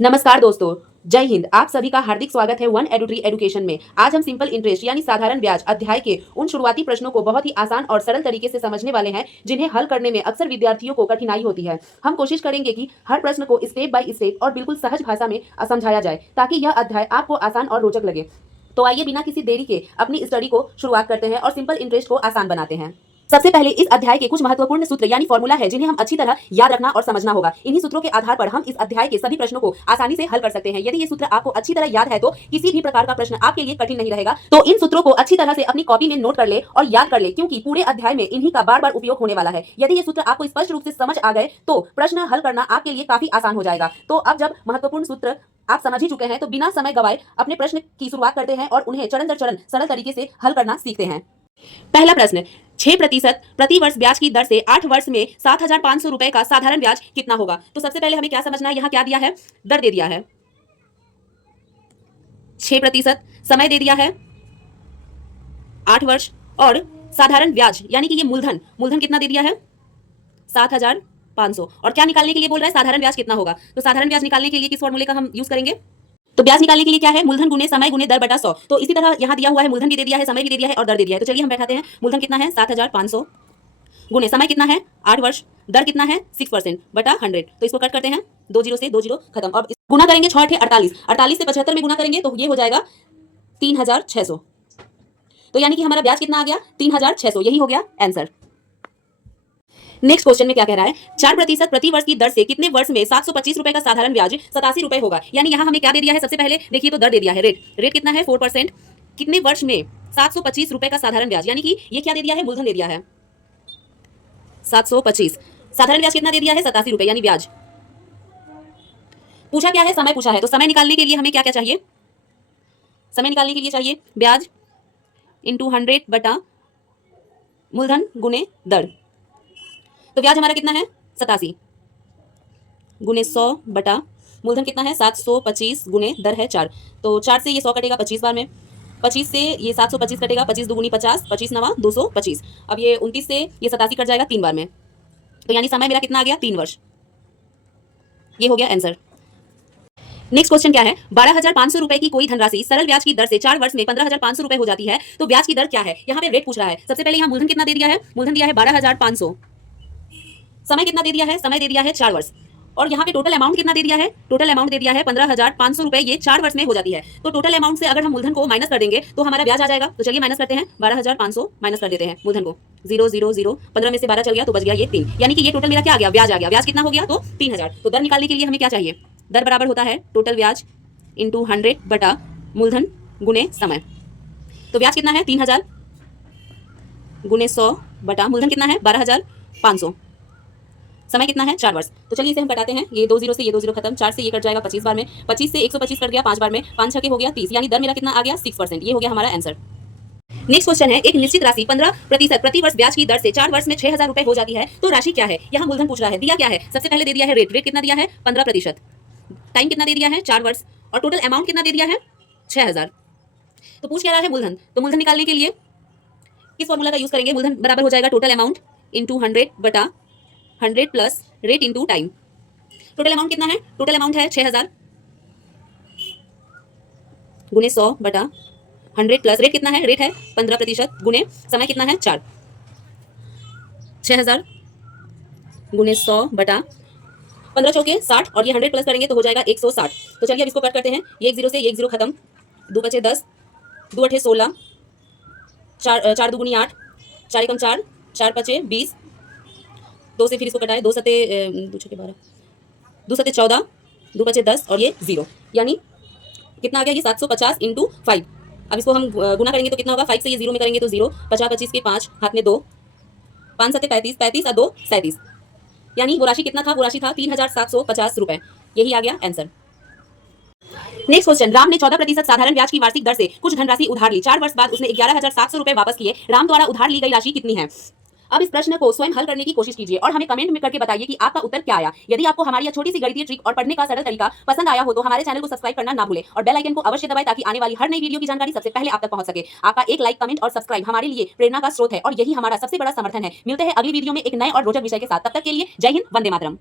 नमस्कार दोस्तों, जय हिंद। आप सभी का हार्दिक स्वागत है वन एडुट्री एजुकेशन में। आज हम सिंपल इंटरेस्ट यानी साधारण ब्याज अध्याय के उन शुरुआती प्रश्नों को बहुत ही आसान और सरल तरीके से समझने वाले हैं जिन्हें हल करने में अक्सर विद्यार्थियों को कठिनाई होती है। हम कोशिश करेंगे कि हर प्रश्न को स्टेप बाय स्टेप और बिल्कुल सहज भाषा में समझाया जाए ताकि यह अध्याय आपको आसान और रोचक लगे। तो आइए बिना किसी देरी के अपनी स्टडी को शुरुआत करते हैं और सिंपल इंटरेस्ट को आसान बनाते हैं। सबसे पहले इस अध्याय के कुछ महत्वपूर्ण सूत्र यानी फॉर्मूला है जिन्हें हम अच्छी तरह याद रखना और समझना होगा। इन्हीं सूत्रों के आधार पर हम इस अध्याय के सभी प्रश्नों को आसानी से हल कर सकते हैं। यदि ये सूत्र आपको अच्छी तरह याद है तो किसी भी प्रकार का प्रश्न आपके लिए कठिन नहीं रहेगा। तो इन सूत्रों को अच्छी तरह से अपनी कॉपी में नोट कर ले और याद कर ले, क्योंकि पूरे अध्याय में इन्हीं का बार बार उपयोग होने वाला है। यदि ये सूत्र आपको स्पष्ट रूप से समझ आ गए तो प्रश्न हल करना आपके लिए काफी आसान हो जाएगा। तो अब जब महत्वपूर्ण सूत्र आप समझ ही चुके हैं तो बिना समय गवाए अपने प्रश्न की शुरुआत करते हैं और उन्हें चरण दर चरण सरल तरीके से हल करना सीखते हैं। पहला प्रश्न, 6% प्रति वर्ष ब्याज की दर से 8 वर्ष में 7,500 रुपए का साधारण ब्याज कितना होगा? तो सबसे पहले हमें क्या समझना है, यहाँ क्या दिया है? दर दे दिया है 6%, समय दे दिया है 8 वर्ष और साधारण ब्याज यानी कि ये मूलधन कितना दे दिया है? 7,500। और क्या निकालने के लिए बोल रहा है? साधारण ब्याज कितना होगा? तो साधारण ब्याज निकालने के लिए किस फॉर्मूले का हम यूज करेंगे? तो ब्याज निकालने के लिए क्या है? मूलधन गुने समय गुने दर बटा 100। तो इसी तरह यहाँ दिया हुआ है, मूलधन भी दे दिया है, समय भी दे दिया है और दर दे दिया है। तो चलिए हम बैठाते हैं। मूलधन कितना है? 7,500 गुने समय कितना है? 8 वर्ष, दर कितना है? 6% बटा 100। तो इसको कट करते हैं, 2 जीरो से 2 जीरो खत्म। अब गुना करेंगे 6 48, 48 से 75 में गुना करेंगे तो ये हो जाएगा 3,600। तो यानी कि हमारा ब्याज कितना आ गया? 3,600। यही हो गया आंसर। नेक्स्ट क्वेश्चन में क्या कह रहा है? 4% प्रति वर्ष की दर से कितने वर्ष में 725 रुपए का साधारण ब्याज 87 रुपए होगा? यानी यहाँ हमें क्या दे दिया है? सबसे पहले देखिए तो दर दे दिया है, रेट कितना है? 4%। कितने वर्ष में 725 रुपए का साधारण ब्याज, यानी कि ये क्या दे दिया है? मूलधन दे दिया है 725। साधारण ब्याज कितना दे दिया है? 87 रुपए यानी ब्याज। पूछा क्या है? समय पूछा है। तो समय निकालने के लिए हमें क्या क्या चाहिए? समय निकालने के लिए चाहिए ब्याज इंटू 100 बटा मूलधन गुने दर। तो ब्याज हमारा कितना है? 87 गुने 100 बटा मूलधन कितना है? 725 गुने दर है 4। तो 4 से ये 100 कटेगा 25 बार में, 25 से ये 725 कटेगा, 25 दूनी 50, 25 नवा 225। अब ये 29 से ये 87 कट जाएगा 3 बार में। तो यानी समय मेरा कितना आ गया? 3 वर्ष। ये हो गया आंसर। नेक्स्ट क्वेश्चन क्या है? 12,500 रुपए की कोई धनराशि सरल ब्याज की दर से 4 वर्ष में 15,500 रुपए हो जाती है, तो ब्याज की दर क्या है? यहाँ पे रेट पूछ रहा है। सबसे पहले यहाँ मूलधन कितना दे दिया है? मूलधन दिया है 12,500। समय कितना दे दिया है? समय दे दिया है 4 वर्ष। और यहाँ पे टोटल अमाउंट कितना दे दिया है? टोटल अमाउंट दे दिया है 15,500 रुपए। ये 4 वर्ष में हो जाती है। तो टोटल अमाउंट से अगर हम मूलधन को माइनस कर देंगे तो हमारा ब्याज आ जाएगा। तो चलिए माइनस करते हैं, 12,500 माइनस कर देते हैं मूलधन को। 0 0 0, 15 में से 12 चल गया तो बच गया ये 3, यानी कि ये टोटल मेरा क्या आ गया? ब्याज आ गया। ब्याज कितना हो गया? तो 3,000। तो दर निकालने के लिए हमें क्या चाहिए? दर बराबर होता है टोटल ब्याज इंटू 100 बटा मूलधन गुने समय। तो ब्याज कितना है? 3,000 गुने 100 बटा मूलधन कितना है? 12,500। समय कितना है? 4 वर्ष। तो चलिए इसे हम घटाते हैं, ये 2 जीरो से ये 2 जीरो खत्म, 4 से ये कट जाएगा 25 बार में, 25 से 125 कट गया 5 बार में, 5 छके हो गया 30, यानी दर मेरा कितना आ गया? 6%। ये हो गया हमारा आंसर। नेक्स्ट क्वेश्चन है, एक निश्चित राशि 15% प्रति वर्ष ब्याज की दर से 4 वर्ष में 6,000 रुपए हो जाती है, तो राशि क्या है? यहाँ मूलधन पूछ रहा है। दिया क्या है? सबसे पहले दे दिया है रेट कितना दिया है? 15%। टाइम कितना दे दिया है? 4 वर्ष। और टोटल अमाउंट कितना दे दिया है? 6,000। तो पूछ क्या रहा है? मूलधन। तो मूलधन निकालने के लिए किस फॉर्मूला का यूज करेंगे? मूलधन बराबर हो जाएगा टोटल अमाउंट इंटू 100 बटा 100 plus rate into time. Total amount कितना है? टोटल अमाउंट है 6,000 गुने 100 बटा 100 प्लस रेट कितना है? रेट है 15% गुने समय कितना है? 4। 6,000 गुने 100 बटा 15 चौके 60 और ये 100 प्लस करेंगे तो हो जाएगा 160। तो चलिए अब इसको कट करते हैं, ये 1 जीरो से 1 जीरो खत्म, 2 बचे 10, 2 अठे 16, 4 दुगुनी 8, 4 एकम 4, 4 पचे 20, 2 से फिर इसको कटाए, 2 सते 2 छके 12, 2 सते 14, 2 बचे 10 और ये 0, यानी कितना आ गया? ये 750 इंटू 5। अब इसको हम गुना करेंगे तो कितना होगा? 5 से ये 0 में करेंगे तो 0, 50 25 के 5, हाथ में 2, 5 सते 35, 35 और 2 37, यानी वो राशि कितना था? वो राशि था 3,750 रुपए। यही आ गया आंसर। नेक्स्ट क्वेश्चन, राम ने 14% साधारण ब्याज की वार्षिक दर से कुछ धनराशि उधार ली। 4 वर्ष बाद उसने 11,700 रुपए वापस किए। राम द्वारा उधार ली गई राशि कितनी है? अब इस प्रश्न को स्वयं हल करने की कोशिश कीजिए और हमें कमेंट में करके बताइए कि आपका उत्तर क्या आया। यदि आपको हमारी यह छोटी सी गणितीय ट्रिक और पढ़ने का सरल तरीका पसंद आया हो तो हमारे चैनल को सब्सक्राइब करना ना भूलें और बेल आइकन को अवश्य दबाएं ताकि आने वाली हर नई वीडियो की जानकारी सबसे पहले आप तक पहुंच सके। आपका एक लाइक, कमेंट और सब्सक्राइब हमारे लिए प्रेरणा का स्रोत है और यही हमारा सबसे बड़ा समर्थन है। मिलते हैं अगली वीडियो में एक नए और रोचक विषय के साथ। तब तक के लिए जय हिंद, वंदे मातरम।